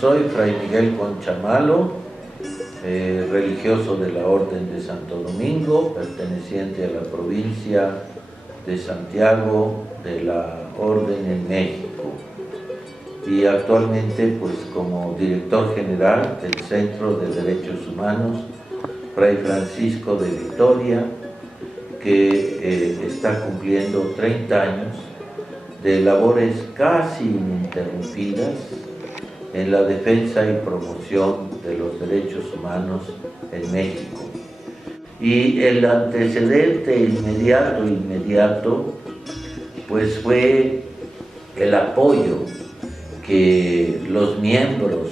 soy Fray Miguel Conchamalo, religioso de la Orden de Santo Domingo, perteneciente a la provincia de Santiago de la Orden en México, y actualmente pues como director general del Centro de Derechos Humanos Fray Francisco de Vitoria, que está cumpliendo 30 años de labores casi ininterrumpidas en la defensa y promoción de los derechos humanos en México. Y el antecedente inmediato, pues fue el apoyo que los miembros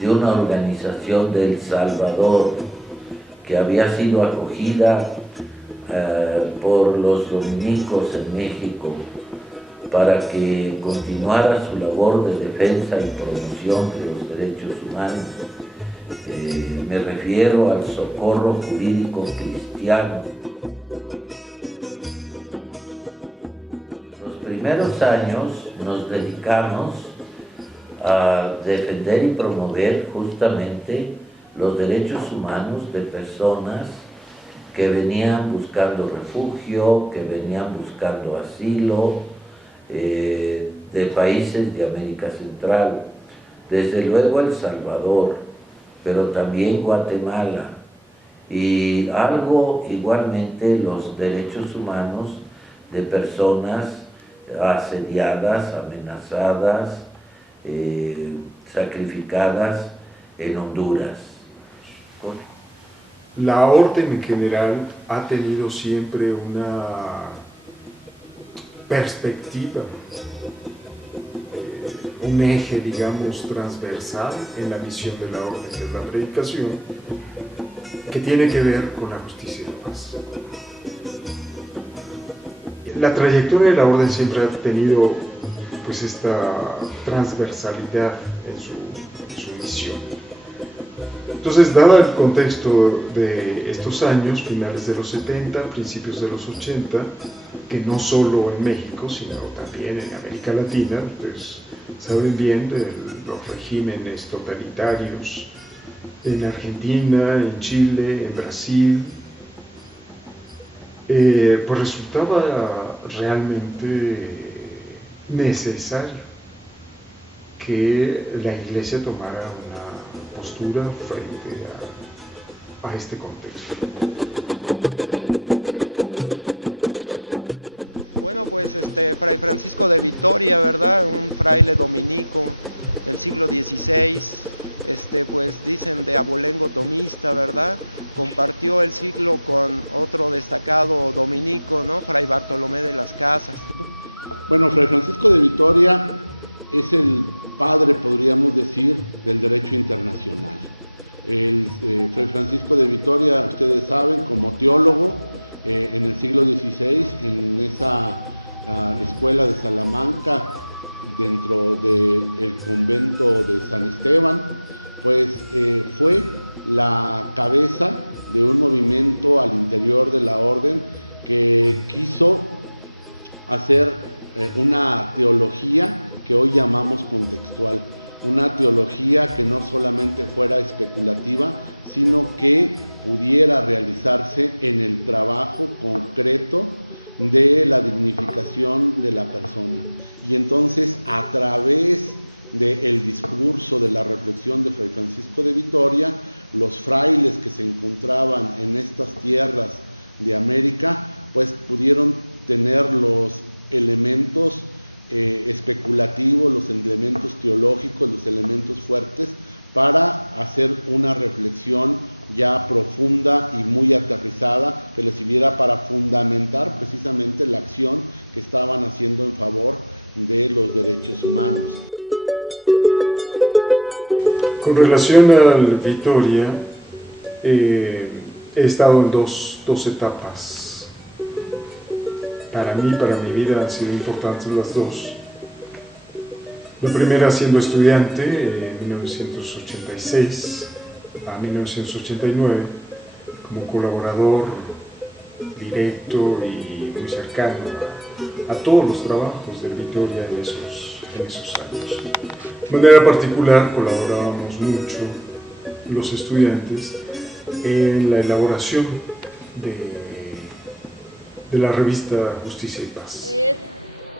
de una organización de El Salvador, que había sido acogida por los dominicos en México, para que continuara su labor de defensa y promoción de los derechos humanos. Me refiero al Socorro Jurídico Cristiano. Los primeros años nos dedicamos a defender y promover justamente los derechos humanos de personas que venían buscando refugio, que venían buscando asilo, de países de América Central, desde luego El Salvador, pero también Guatemala, y algo igualmente los derechos humanos de personas asediadas, amenazadas, sacrificadas en Honduras. La Orden en general ha tenido siempre una perspectiva, un eje, digamos, transversal en la misión de la Orden, que es la predicación, que tiene que ver con la justicia y la paz. La trayectoria de la Orden siempre ha tenido pues esta transversalidad en su misión. Entonces, dado el contexto de estos años, finales de los 70, principios de los 80, que no solo en México, sino también en América Latina, pues saben bien de los regímenes totalitarios en Argentina, en Chile, en Brasil, pues resultaba realmente necesario que la Iglesia tomara una postura frente a este contexto. Bueno, pues Fray Francisco de Vitoria, ¿verdad? Un fraile dominico del siglo XVI, pues dicen de abolengo tomista, ¿verdad? Compartió el siglo con otro destacado dominico, ¿no? Fray Bartolomé de las Casas. Bueno, Fray Francisco de Vitoria es el padre, podríamos decir, del derecho internacional. Fray Francisco de Vitoria, ustedes saben, como teólogo en el siglo XVI, en esa escuela de Salamanca, dentro del convento de San Esteban, pues fue la cabeza de un movimiento al interior de la orden que quiso hacer una teología que hoy llamamos contextual, una teología que no solamente fuera especulativa, sino que pudiera realizarse en el trabajo concreto de la dignificación de la persona. Y entonces, a través del discurso, de la reflexión de Fray Francisco de Vitoria, los frailes que se encontraban en estas tierras de América, pues pudieron tener los elementos especulativos, los elementos teológicos, los elementos fuertes para hacer una reflexión ya profunda y muy aterrizada que les sirviera para fundamentar precisamente la acción que estaban haciendo en favor de los derechos humanos. Con relación al Vitoria, he estado en dos etapas. Para mí, para mi vida, han sido importantes las dos. La primera siendo estudiante en 1986 a 1989, como colaborador directo y muy cercano a todos los trabajos de Vitoria en esos en esos años. De manera particular colaborábamos mucho los estudiantes en la elaboración de la revista Justicia y Paz.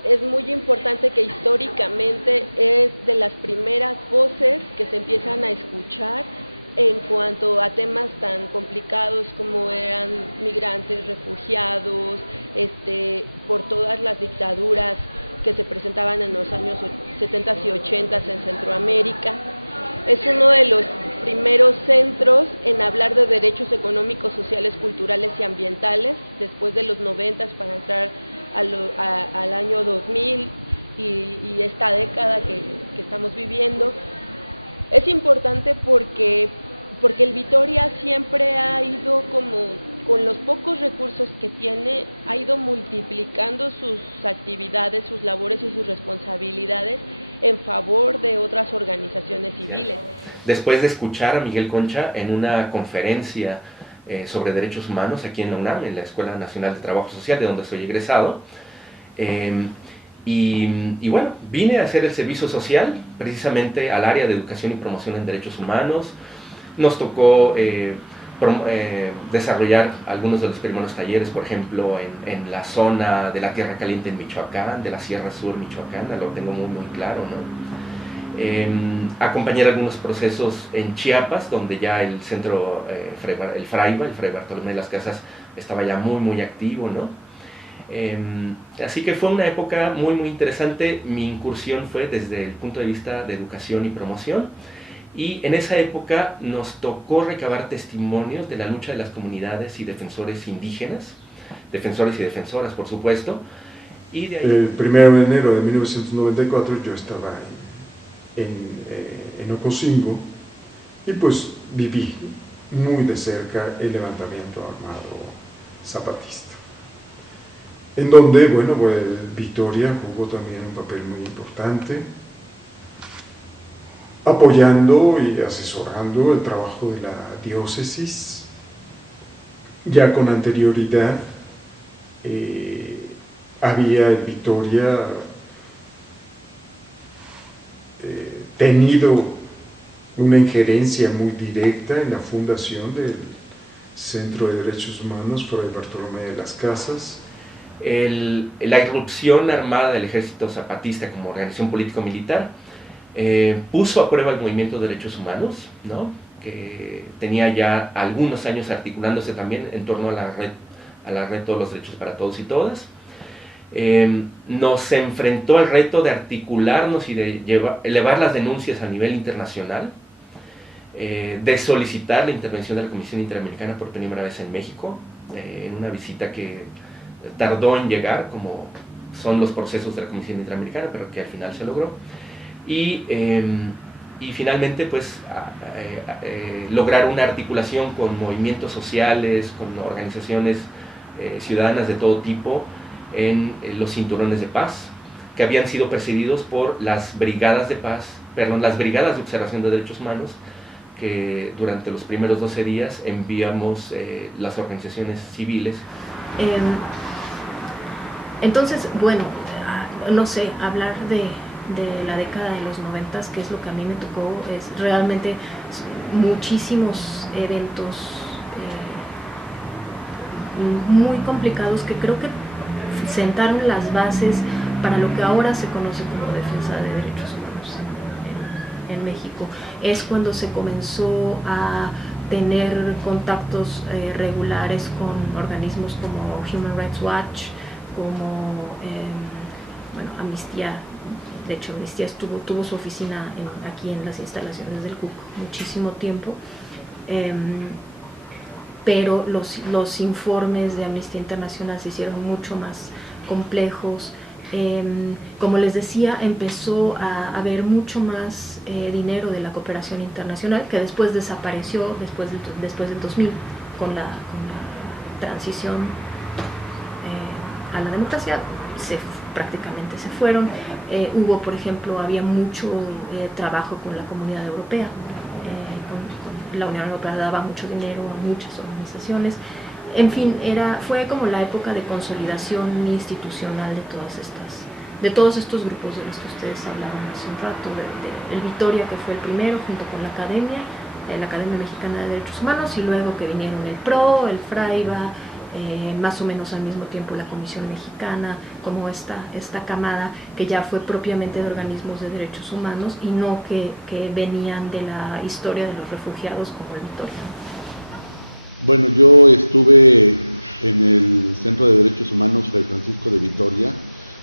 Es muy importante que históricamente es de las primeras voces que se empiezan a escuchar en cuanto a temas tan complicados como eran migrantes, refugiados, por todas las dictaduras que se presentaban en los años 70 y 80 en Centroamérica. Es uno de los primeros centros en hablar de derechos económicos, sociales, culturales y ambientales, después de los 90 para entrar al año 2000 y esta década que estamos viviendo. Es importante porque el Vitoria siempre ha ido como, con los pocos recursos que tiene, ha ido multiplicando sus actividades, sus labores y sus responsabilidades en favor de otras organizaciones civiles. Después de escuchar a Miguel Concha en una conferencia sobre derechos humanos aquí en la UNAM, en la Escuela Nacional de Trabajo Social, de donde soy egresado, y bueno, vine a hacer el servicio social precisamente al área de educación y promoción en derechos humanos. Nos tocó desarrollar algunos de los primeros talleres, por ejemplo, en la zona de la Tierra Caliente en Michoacán, de la Sierra Sur michoacana, lo tengo muy, muy claro, ¿no? Acompañar algunos procesos en Chiapas, donde ya el centro, el Fray Bartolomé de las Casas, estaba ya muy, muy activo, ¿no? Así que fue una época muy, muy interesante. Mi incursión fue desde el punto de vista de educación y promoción, y en esa época nos tocó recabar testimonios de la lucha de las comunidades y defensores indígenas, defensores y defensoras, por supuesto. Y de ahí... El 1 de enero de 1994 yo estaba en Ocosingo y pues viví muy de cerca el levantamiento armado zapatista, en donde, bueno, pues Vitoria jugó también un papel muy importante, apoyando y asesorando el trabajo de la diócesis. Ya con anterioridad había en Vitoria tenido una injerencia muy directa en la fundación del Centro de Derechos Humanos Fray Bartolomé de las Casas. La irrupción armada del Ejército Zapatista como organización político-militar puso a prueba el movimiento de derechos humanos, ¿no? Que tenía ya algunos años articulándose también en torno a la red Todos los Derechos para Todos y Todas. Nos enfrentó al reto de articularnos y de elevar las denuncias a nivel internacional, de solicitar la intervención de la Comisión Interamericana por primera vez en México, en una visita que tardó en llegar, como son los procesos de la Comisión Interamericana, pero que al final se logró. Y finalmente pues lograr una articulación con movimientos sociales, con organizaciones ciudadanas de todo tipo en los cinturones de paz, que habían sido precedidos por las brigadas de paz, las brigadas de observación de derechos humanos, que durante los primeros 12 días enviamos las organizaciones civiles. Entonces, bueno, no sé, hablar de la década de los 90, que es lo que a mí me tocó, es realmente muchísimos eventos muy complicados que creo que sentaron las bases para lo que ahora se conoce como defensa de derechos humanos en México. Es cuando se comenzó a tener contactos regulares con organismos como Human Rights Watch, como Amnistía. De hecho, Amnistía tuvo su oficina aquí en las instalaciones del CUC muchísimo tiempo, pero los informes de Amnistía Internacional se hicieron mucho más complejos. Como les decía, empezó a haber mucho más dinero de la cooperación internacional, que después desapareció después del 2000 con la transición a la democracia. Prácticamente se fueron. Hubo, por ejemplo, había mucho trabajo con la Comunidad Europea. La Unión Europea daba mucho dinero a muchas organizaciones. En fin, fue como la época de consolidación institucional de todas estas de todos estos grupos de los que ustedes hablaban hace un rato, el Vitoria, que fue el primero junto con la Academia Mexicana de Derechos Humanos, y luego que vinieron el PRO, el FRAIVA, más o menos al mismo tiempo la Comisión Mexicana, como esta camada que ya fue propiamente de organismos de derechos humanos y no que venían de la historia de los refugiados como el Vitoria. Bueno, yo estuve en el Centro de Derechos Humanos Fray Francisco de Vitoria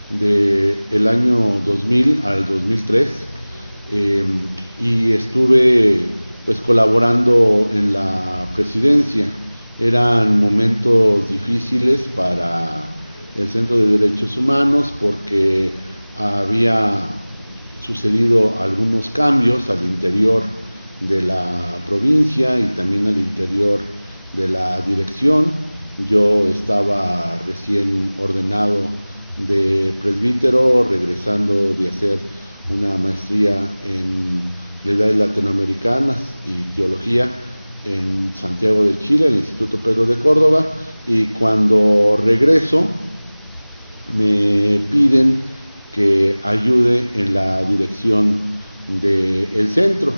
del año 2000 al 2003 y estuve pues colaborando en la presidencia. Eran momentos difíciles para el Centro de Derechos Humanos porque había sucedido algunos cambios al interior de la provincia y también al interior de la dirección. Yo estaba recién ordenado de presbítero, regresando de hacer una maestría en Realidades Latinoamericanas y Teología en Santiago de Chile, en el Instituto Pedro de Córdoba, y cuando regreso me piden que ayude en la dirección del centro.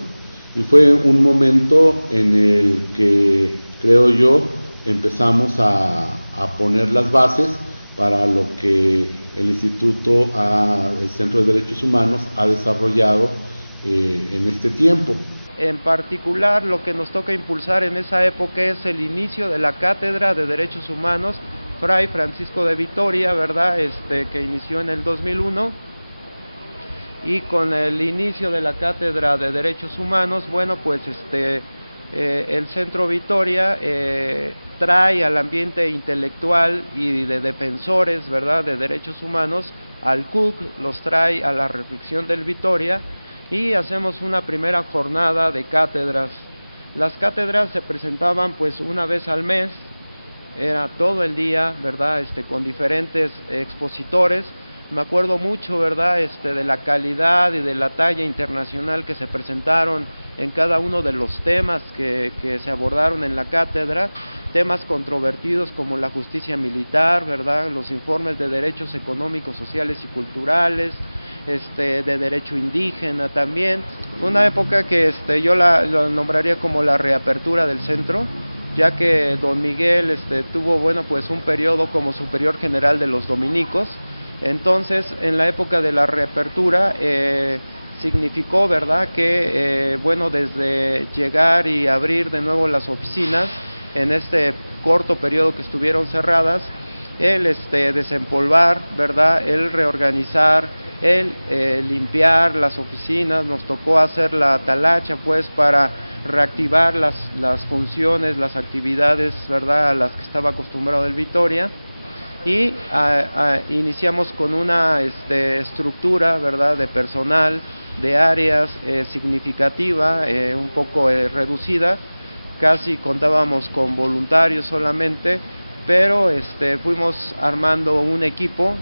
Y fue un momento en el que, creo yo, empezamos a poner las bases para lo que el Instituto, el Centro de Derechos Humanos, ha desarrollado en este tiempo. En particular, lo que nos toca impulsar en esa época es el inicio de la Cátedra de Derechos Humanos Fray Francisco de Vitoria, ¿verdad? Que inició en el 2001, y con el inicio de la Cátedra de Derechos Humanos, bueno, pues el Centro Vitoria trae al ambiente intelectual y de defensores, ¿verdad?, de derechos humanos al CUC, los trae a la reflexión del Vitoria, y hacemos una primera jornada de cátedras. Las cátedras se presentaban pues una vez al mes, era todo el día, ¿verdad?, con diferentes expositores. Me acuerdo mucho, ¿verdad?, de la calidad y de la talla internacional que se presentaron en cada uno de los temas que se abordaron en la cátedra, temas controvertidos como la justicia militar, ¿verdad?, los informes de derechos económicos, sociales y culturales, de derecho indígena también. Una época que yo la nombraría como la reapertura del centro, ya que don Miguel tuvo, bueno, pues un periodo como superior general de los dominicos. Entonces, en la época de la reapertura significó, ¿verdad?, que bueno, desde llegar y abrir de nuevo las oficinas en este corto periodo que estuvieron cerradas, el desempolvar, ¿verdad?, el reorganizar, el limpiar las oficinas, nos tocó hacer la talacha pues para reactivar las funciones, las actividades, ¿verdad?, a las que estaba acostumbrado el Vitoria, y iniciamos con una estructura, ¿verdad?, de personal, de áreas significativa, un poco reducida, casi contábamos con voluntarios solamente, pero fuimos armando un equipo,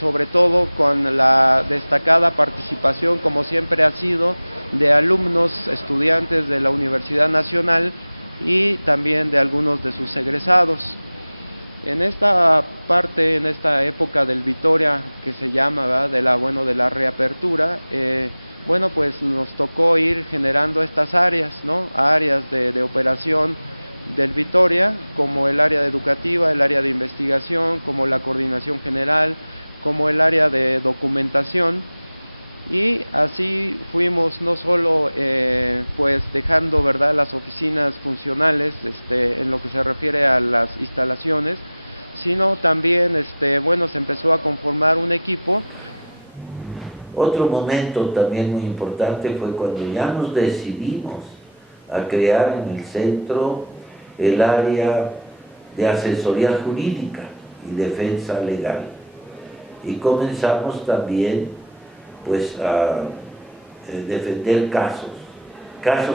sobre todo con la destacada participación, como siempre ha sido, de alumnos, estudiantes de la Universidad Nacional y también de algunos de sus egresados. En esta parte, en esta época del Vitoria, que se llama, ¿verdad?, de la reapertura, bueno, pues nos tocó ir generando estas áreas, ¿no?, áreas de operación del Vitoria, como el área educativa, el área de investigación, como la coordinación general, como el área de documentación, y así fuimos no solo pues dejando, ¿verdad?, las oficinas funcionales en lo que se refiere a las instalaciones, sino también bueno, se empezó a conformar un equipo. Otro momento también muy importante fue cuando ya nos decidimos a crear en el centro el área de asesoría jurídica y defensa legal, y comenzamos también pues a defender casos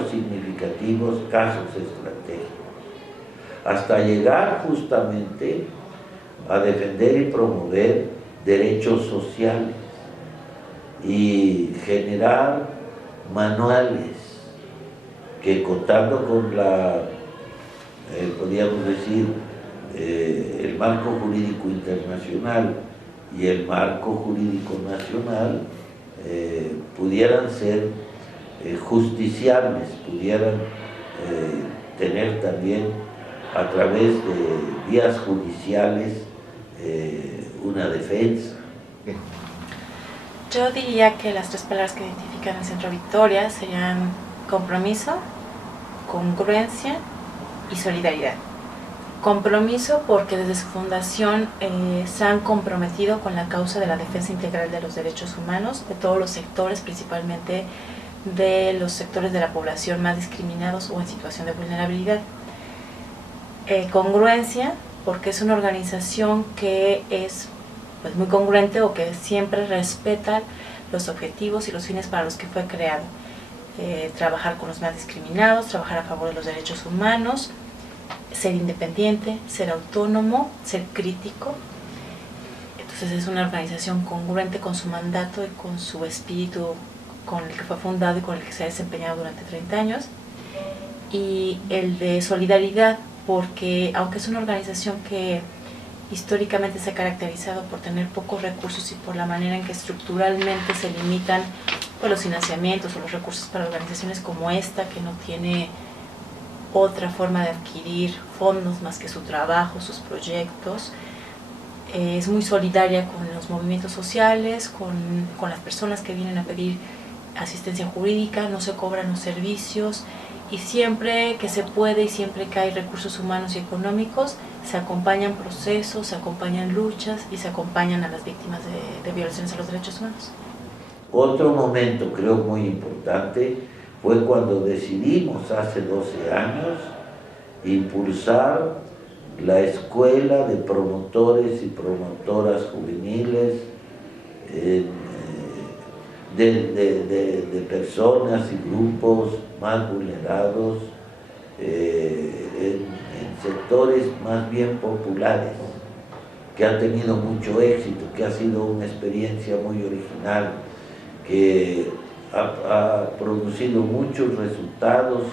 significativos, casos estratégicos, hasta llegar justamente a defender y promover derechos sociales y generar manuales que, contando con podríamos decir, el marco jurídico internacional y el marco jurídico nacional pudieran ser justiciables, pudieran tener también a través de vías judiciales una defensa. Yo diría que las tres palabras que identifican el Centro Victoria serían compromiso, congruencia y solidaridad. Compromiso porque desde su fundación se han comprometido con la causa de la defensa integral de los derechos humanos, de todos los sectores, principalmente de los sectores de la población más discriminados o en situación de vulnerabilidad. Congruencia porque es una organización que es pues, muy congruente o que siempre respeta los objetivos y los fines para los que fue creado. Trabajar con los más discriminados, trabajar a favor de los derechos humanos, ser independiente, ser autónomo, ser crítico. Entonces es una organización congruente con su mandato y con su espíritu con el que fue fundado y con el que se ha desempeñado durante 30 años. Y el de solidaridad, porque aunque es una organización que históricamente se ha caracterizado por tener pocos recursos y por la manera en que estructuralmente se limitan pues, los financiamientos o los recursos para organizaciones como esta, que no tiene otra forma de adquirir fondos más que su trabajo, sus proyectos, es muy solidaria con los movimientos sociales, con las personas que vienen a pedir asistencia jurídica, no se cobran los servicios y siempre que se puede y siempre que hay recursos humanos y económicos, se acompañan procesos, se acompañan luchas y se acompañan a las víctimas de violaciones a los derechos humanos. Otro momento creo muy importante fue cuando decidimos hace 12 años impulsar la escuela de promotores y promotoras juveniles de personas y grupos más vulnerados en sectores más bien populares, que han tenido mucho éxito, que ha sido una experiencia muy original, que ha producido muchos resultados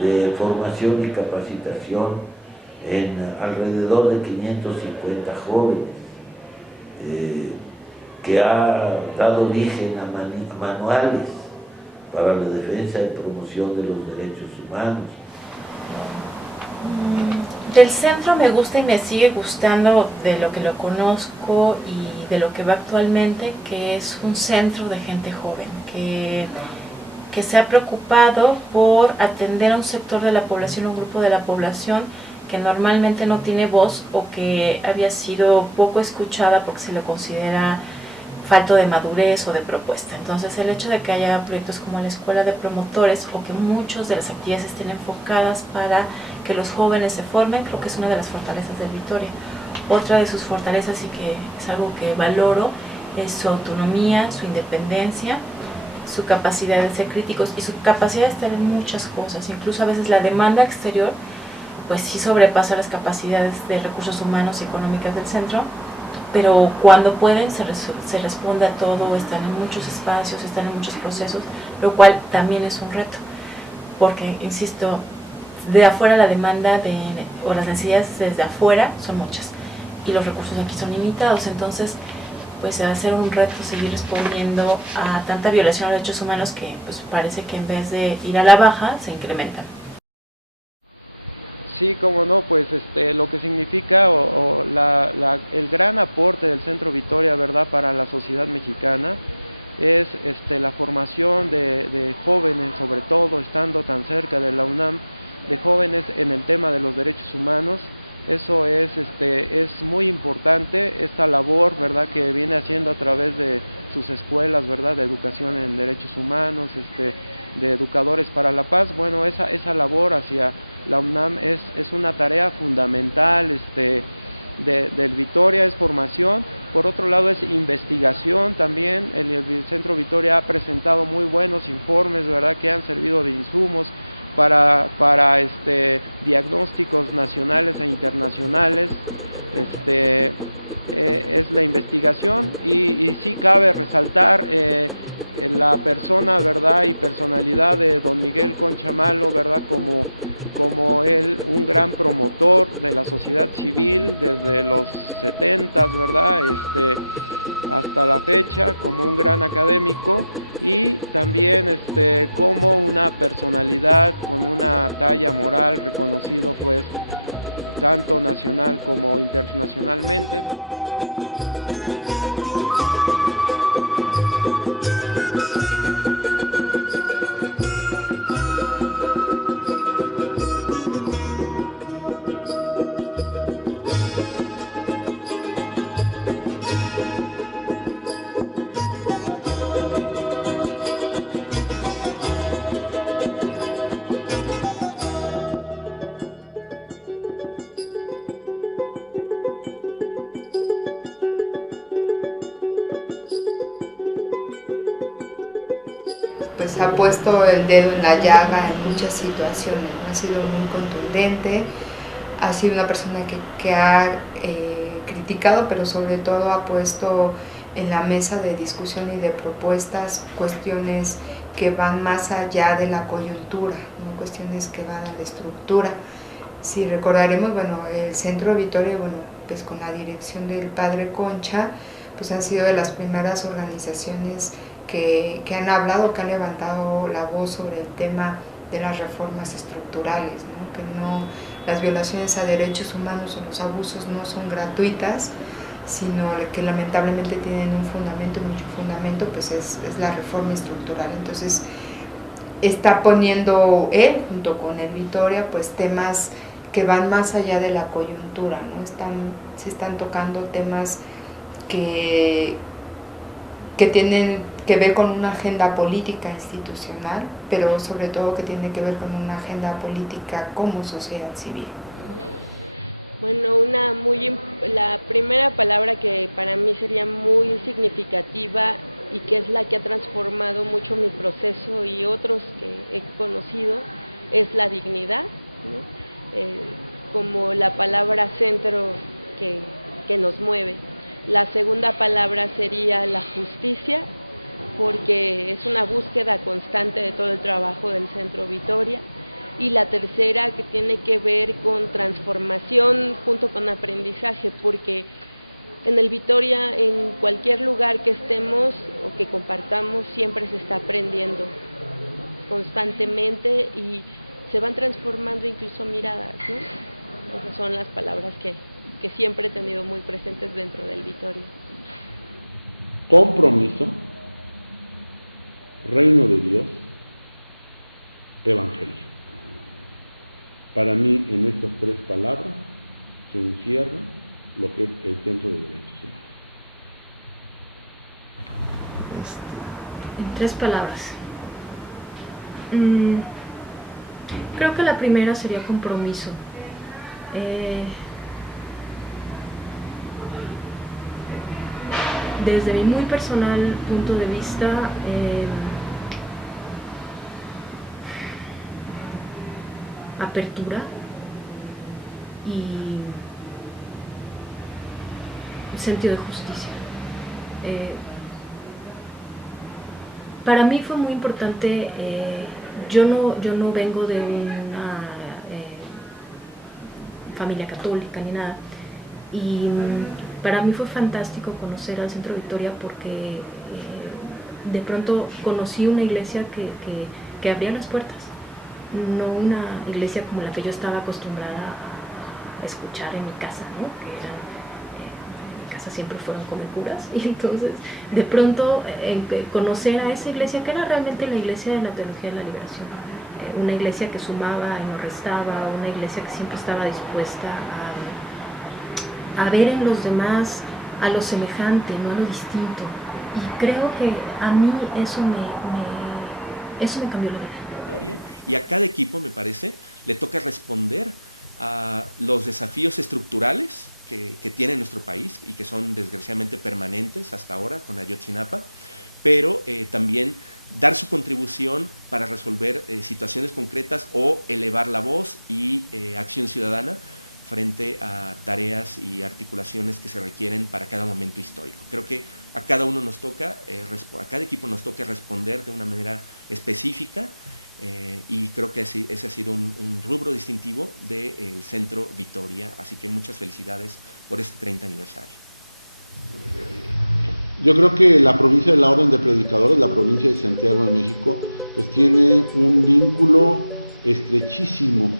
de formación y capacitación en alrededor de 550 jóvenes, que ha dado origen a manuales para la defensa y promoción de los derechos humanos. Del centro me gusta y me sigue gustando de lo que lo conozco y de lo que va actualmente, que es un centro de gente joven, que se ha preocupado por atender a un sector de la población, un grupo de la población que normalmente no tiene voz o que había sido poco escuchada porque se le considera falto de madurez o de propuesta. Entonces el hecho de que haya proyectos como la Escuela de Promotores o que muchas de las actividades estén enfocadas para que los jóvenes se formen, creo que es una de las fortalezas de Victoria. Otra de sus fortalezas y que es algo que valoro es su autonomía, su independencia, su capacidad de ser críticos y su capacidad de estar en muchas cosas. Incluso a veces la demanda exterior pues sí sobrepasa las capacidades de recursos humanos y económicas del centro, pero cuando pueden se responde a todo, están en muchos espacios, están en muchos procesos, lo cual también es un reto, porque, insisto, de afuera la demanda o las necesidades desde afuera son muchas y los recursos aquí son limitados, entonces pues va a ser un reto seguir respondiendo a tanta violación a los derechos humanos que pues parece que en vez de ir a la baja se incrementan. Sí, como no, pues lo que significa el gran aporte del Centro Victoria, ¿verdad?, para la sociedad mexicana es la formación de jóvenes, sobre todo estando tan cerca de la UNAM, de jóvenes en el tema de los derechos humanos. Eso es muy importante, esta labor, ¿verdad?, que viene haciendo a través de sus escuelas, ¿verdad?, de educación en derechos humanos, de educadores para la paz. Bueno, esa labor hacia la UNAM es una tarea fundamental del Victoria, es formación. Por otro lado es investigación también. El Centro Victoria ha presentado muy buenos informes, ¿verdad?, que han servido de insumos para diagnósticos nacionales e internacionales. Es la investigación y sí cabe resaltar la persona, ¿verdad?, y personalidad de don Miguel Concha Malo, ¿verdad?, como él, un gran promotor de la sociedad civil desde los 70s, ¿verdad?, hasta la fecha, como un gran académico, y también como una personalidad con una talla moral reconocido pues tanto nacional como internacionalmente. Pues ha puesto el dedo en la llaga en muchas situaciones, ¿no? Ha sido muy contundente, ha sido una persona que ha criticado, pero sobre todo ha puesto en la mesa de discusión y de propuestas cuestiones que van más allá de la coyuntura, ¿no? Cuestiones que van a la estructura. Si recordaremos, bueno, el Centro Vitoria, bueno, pues con la dirección del padre Concha, pues han sido de las primeras organizaciones que han hablado, que han levantado la voz sobre el tema de las reformas estructurales, ¿no? Que no, las violaciones a derechos humanos o los abusos no son gratuitas, sino que lamentablemente tienen un fundamento, mucho fundamento, pues es la reforma estructural. Entonces está poniendo él, junto con el Vitoria, pues temas que van más allá de la coyuntura, ¿no? Se están tocando temas que tienen que ver con una agenda política institucional, pero sobre todo que tiene que ver con una agenda política como sociedad civil. Bueno, la primera palabra que para mí sería muy significativa y que es la que ha transformado mucho mi proceso y otros que he conocido es la dignidad, ¿no? Como la palabra centro que nos mueve. La segunda palabra sería la justicia, porque es una búsqueda constante de todo el trabajo del Centro Vitoria. Y la tercera, que tiene que ver con transformación junto con aprendizaje, porque en el Vitoria, en cualquier lugar que estemos o que compartamos, siempre se está aprendiendo constantemente y se van transformando incluso miradas, ¿no? Esas son las palabras que siempre he tenido muy presentes dentro del Vitoria. Compromiso, reino de Dios, evangelio. Para mí, en estas tres palabras se encierra lo que es el Centro de Derechos Humanos. En tres palabras. Creo que la primera sería compromiso. Desde mi muy personal punto de vista, apertura y sentido de justicia. Para mí fue muy importante, yo no vengo de una familia católica ni nada, y para mí fue fantástico conocer al Centro Vitoria porque de pronto conocí una iglesia que abría las puertas, no una iglesia como la que yo estaba acostumbrada a escuchar en mi casa, ¿no? Que eran, en mi casa siempre fueron come curas, y entonces de pronto conocer a esa iglesia que era realmente la iglesia de la teología de la liberación, una iglesia que sumaba y no restaba, una iglesia que siempre estaba dispuesta a ver en los demás a lo semejante, no a lo distinto, y creo que a mí eso me cambió la vida. Y a cada equipo, me parece, le toca responder a los desafíos estructurales que tiene nuestro país y que son desgraciadamente permanentes hasta ahora con Ayotzinapa, pero también dar su contribución para resolver situaciones concretas o elevar la voz y acción ciudadana frente a tareas y articulaciones que se requieren para cada momento histórico. Creo que a cada uno nos toca, a cada equipo nos toca responder de una manera específica, y creo que ese ha sido un rubro distintivo del Centro Vitoria, así que muchas felicidades por este 30 aniversario. Yo creo que la provincia de la Orden de Predicadores, la provincia de Santiago de México, pues tiene un vínculo estrechísimo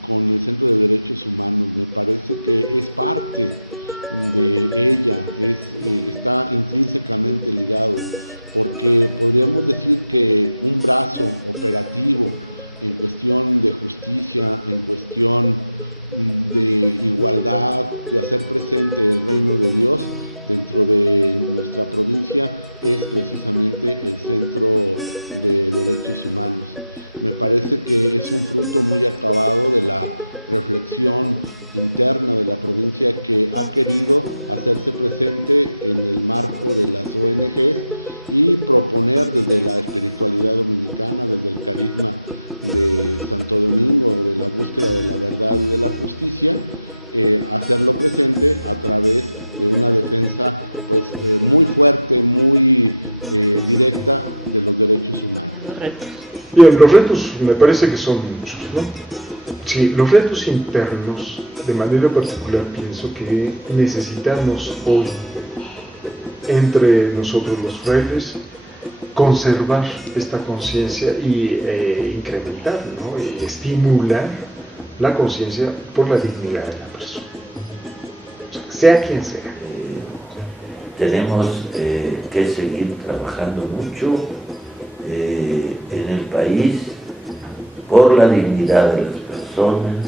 con el Centro de Derechos Humanos. Me parece que es parte de ella, está intrínsecamente ligado, porque podríamos decir que un brazo operativo en cuestión de justicia, en cuestión de igualdad, de hacer presente el reino de Dios dentro de nuestra provincia, es precisamente el Centro de Derechos Humanos. Me parece que es un fruto muy acabado de la reflexión interna de la provincia, que ha querido hacerse presente en el marco de las ONGs y proponer desde la espiritualidad dominicana, desde el carisma de Santo Domingo, de la búsqueda de la verdad y de la justicia, hacerlo presente a través de una defensa pues muy fuerte, muy directa de los derechos humanos. Bien, los retos me parece que son muchos, ¿no? Sí, los retos internos, de manera particular pienso que necesitamos hoy, entre nosotros los frailes, conservar esta conciencia y incrementar, ¿no? Y estimular la conciencia por la dignidad de la persona, sea quien sea. Tenemos que seguir trabajando mucho en el país por la dignidad de las personas,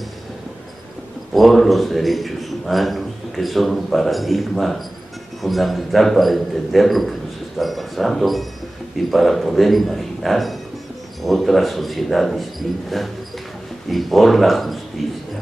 por los derechos humanos, que son un paradigma fundamental para entender lo que nos está pasando y para poder imaginar otra sociedad distinta, y por la justicia.